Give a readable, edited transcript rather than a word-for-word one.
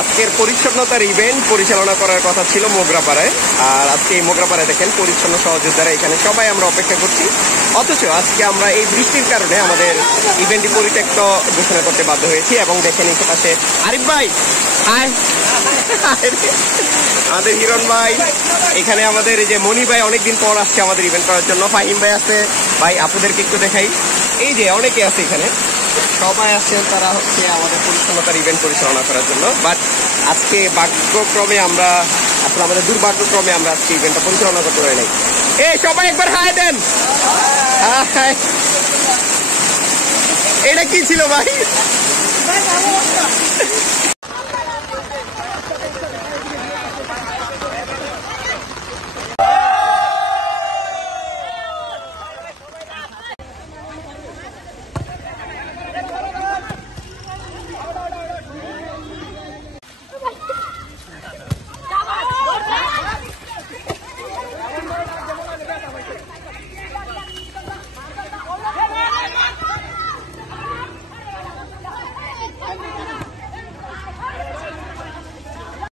আজকের পরিচ্ছন্নতার ইভেন্ট পরিচালনা করার কথা ছিল মোগরাপাড়ায়, আর আজকে এই মোগরাপাড়ায় দেখেন পরিচ্ছন্ন সহযোদ্ধারা এখানে সবাই আমরা অপেক্ষা করছি। অথচ আজকে আমরা এই বৃষ্টির কারণে আমাদের ইভেন্টটি পরিত্যক্ত ঘোষণা করতে বাধ্য হয়েছি। এবং দেখেন এই পাশে আরিফ ভাই, হাই, আমাদের হিরণ ভাই, এখানে আমাদের এই যে মনি ভাই অনেকদিন পর আসছে আমাদের ইভেন্ট করার জন্য, ফাহিম ভাই আছে, ভাই আপুদেরকে একটু দেখাই, এই যে অনেকে আছে এখানে, সবাই আসছেন, তারা হচ্ছে আমাদের পরিচ্ছন্নতার ইভেন্ট পরিচালনা করার জন্য। বাট আজকে ভাগ্যক্রমে আমরা, আসলে আমাদের দুর্ভাগ্যক্রমে আমরা আজকে ইভেন্টটা পরিচালনা করতে পারি নাই। এই সবাই একবার হাই দেন। হাই, এটা কি ছিল ভাই?